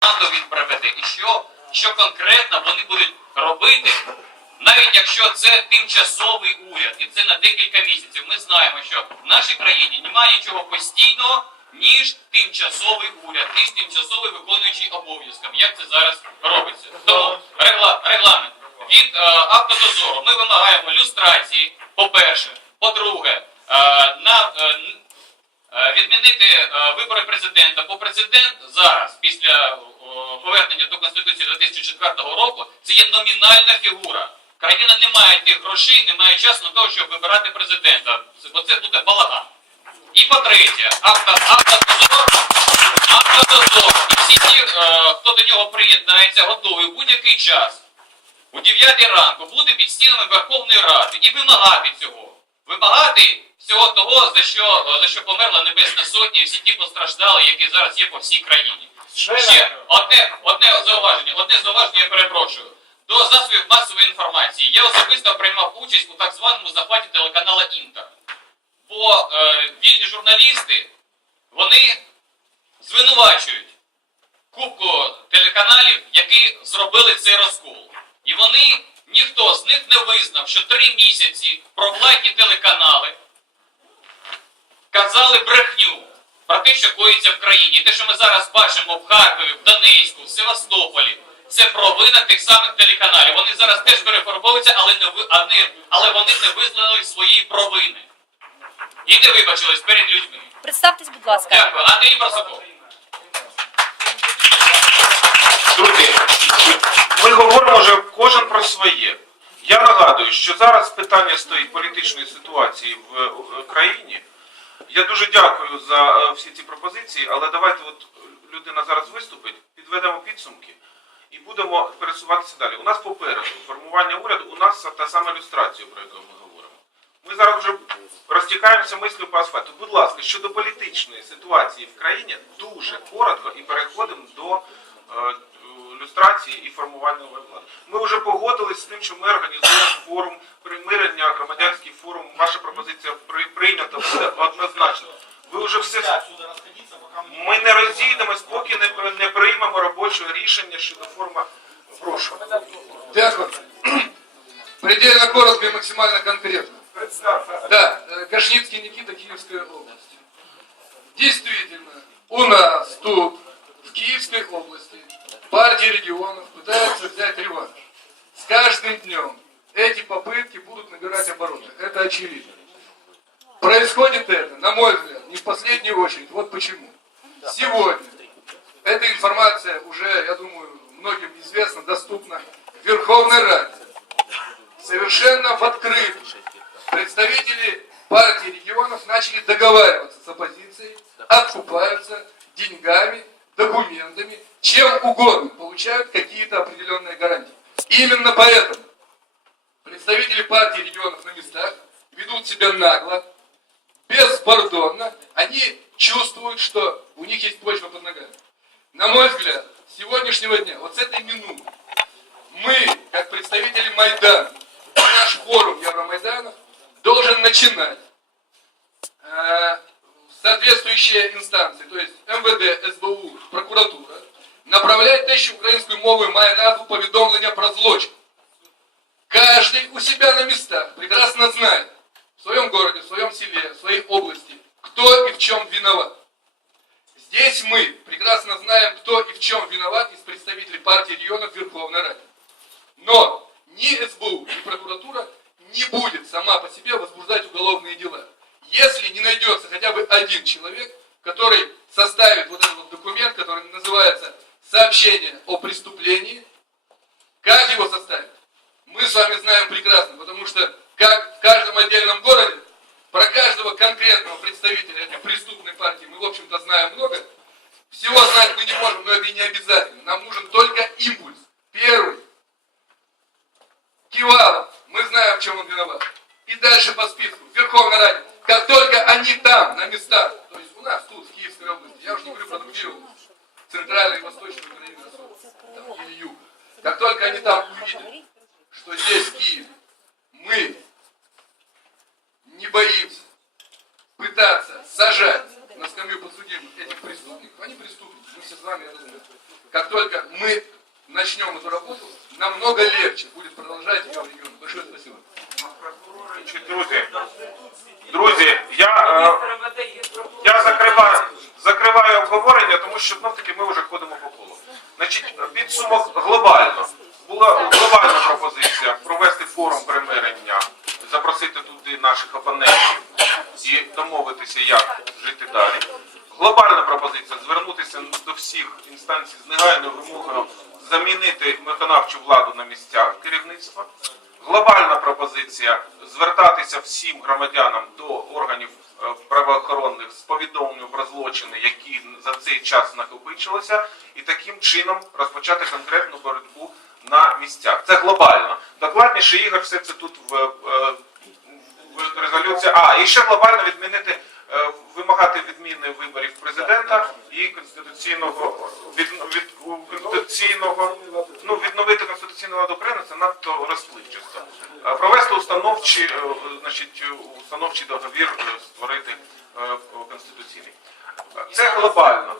команду він приведе, і що, що конкретно вони будуть робити, навіть якщо це тимчасовий уряд, і це на декілька місяців. Ми знаємо, що в нашій країні немає нічого постійного, ніж тимчасовий уряд, ніж тимчасовий виконуючий обов'язком. Як це зараз робиться? Тому регла, регламент від е, автодозору ми вимагаємо люстрації, по-перше, по-друге, е, на Е, відмінити е, вибори президента, бо президент зараз, після повернення до Конституції 2004 року, це є номінальна фігура. Країна не має тих грошей, не має часу на того, щоб вибирати президента. Бо це буде балаган. І по-третє, авто, автодозор, автодозор, і всі ті, е, хто до нього приєднається, готовий в будь-який час у 9 ранку буде під стінами Верховної Ради і вимагати цього. Вимагати всього того, за що, за що померла Небесна Сотня і всі ті постраждали, які зараз є по всій країні. Ще одне, одне зауваження, одне зауваження я перепрошую. До засобів масової інформації я особисто приймав участь у так званому захваті телеканала Інтер. Бо е, вільні журналісти, вони звинувачують кубку телеканалів, які зробили цей розкол. І вони, ніхто з них не визнав, що три місяці провладні телеканали казали брехню про те, що коїться в країні. І те, що ми зараз бачимо в Харкові, в Донецьку, в Севастополі, це провина тих самих телеканалів. Вони зараз теж перефарбовуються, але, не ви, а не- але вони не визнали своєї провини. І не вибачились перед людьми. Представтесь, будь ласка. Дякую. Андрій Барсуков. Друзі, ми говоримо вже кожен про своє. Я нагадую, що зараз питання стоїть політичної ситуації в е, країні. Я дуже дякую за е, всі ці пропозиції, але давайте, от людина зараз виступить, підведемо підсумки і будемо пересуватися далі. У нас попереду формування уряду, у нас та сама люстрація, про яку ми говоримо. Ми зараз вже розтікаємося мислю по асфальту. Будь ласка, щодо політичної ситуації в країні, дуже коротко і переходимо до е, люстрації і формування нової влади. Ми вже погодились з тим, що ми організуємо форум примирення, громадянський форум. Ваша пропозиція при- прийнята буде однозначно. Ви вже все ми не розійдемось, поки не, при- не приймемо робочого рішення щодо форми. Прошу. Дякую. Предельно коротко и максимально конкретно. Представте. Да, э, Гашницкий Никита, Киевская область. Действительно, у нас тут, в Киевской области, партия регионов пытается взять реванш. С каждым днем эти попытки будут набирать обороты. Это очевидно. Происходит это, на мой взгляд, не в последнюю очередь. Вот почему. Сегодня эта информация уже, я думаю, многим известна, доступна в Верховной Раде. Совершенно в открытую. Представители партии регионов начали договариваться с оппозицией, откупаются деньгами, документами, чем угодно, получают какие-то определенные гарантии. Именно поэтому представители партии регионов на местах ведут себя нагло, беспардонно, они чувствуют, что у них есть почва под ногами. На мой взгляд, с сегодняшнего дня, вот с этой минуты, мы, как представители Майдана, наш форум Евромайданов должен начинать э, соответствующие инстанции, то есть МВД, СБУ, прокуратура, направлять те, що українською мовою має назву повідомлення про злочин. Каждый у себя на местах прекрасно знает в своем городе, в своем селе, Здесь мы прекрасно знаем, кто и в чем виноват из представителей партии регионов Верховной Раде. Но ни СБУ, ни прокуратура не будет сама по себе возбуждать уголовные дела. Если не найдется хотя бы один человек, который составит вот этот вот документ, который называется «Сообщение о преступлении», как его составить? Мы с вами знаем прекрасно, потому что как в каждом отдельном городе, про каждого конкретного представителя этой преступной партии мы, в общем-то, знаем много. Всего знать мы не можем, но это и не обязательно. Нам нужен только импульс. Первый. Кивалов. Мы знаем, в чем он виноват. И дальше по списку. В Верховной Раде. Как только они там, на местах, то есть у нас тут, в Киевской области, я уже не говорю про другие области, Центральной и Восточной Украины, там, или Юг. Как только они там увидят, что здесь, в Киеве, мы не боимся пытаться сажать вами это знаем. как только мы начнем эту работу, намного легче будет продолжать ее в регионе. Большое спасибо. Чи, Друзі, друзі, я, е, я закриваю, закриваю обговорення, тому що знов таки ми вже ходимо по колу. Значить, підсумок глобально. Була глобальна пропозиція провести форум примирення, запросити туди наших опонентів і домовитися, як жити далі. Глобальна пропозиція звернутися до всіх інстанцій з негайною вимогою замінити виконавчу владу на місцях керівництва. Глобальна пропозиція звертатися всім громадянам до органів е, правоохоронних з повідомленням про злочини, які за цей час накопичилися, і таким чином розпочати конкретну боротьбу на місцях. Це глобально. Докладніше Ігор все це тут в, е, в резолюції. А, і ще глобально відмінити, вимагати відміни виборів президента і конституційного від, від, конституційного, ну, відновити конституційну владу України, це надто розпливчасто. Е, Провести установчі, е, значить, установчий договір е, створити е, конституційний. Це глобально.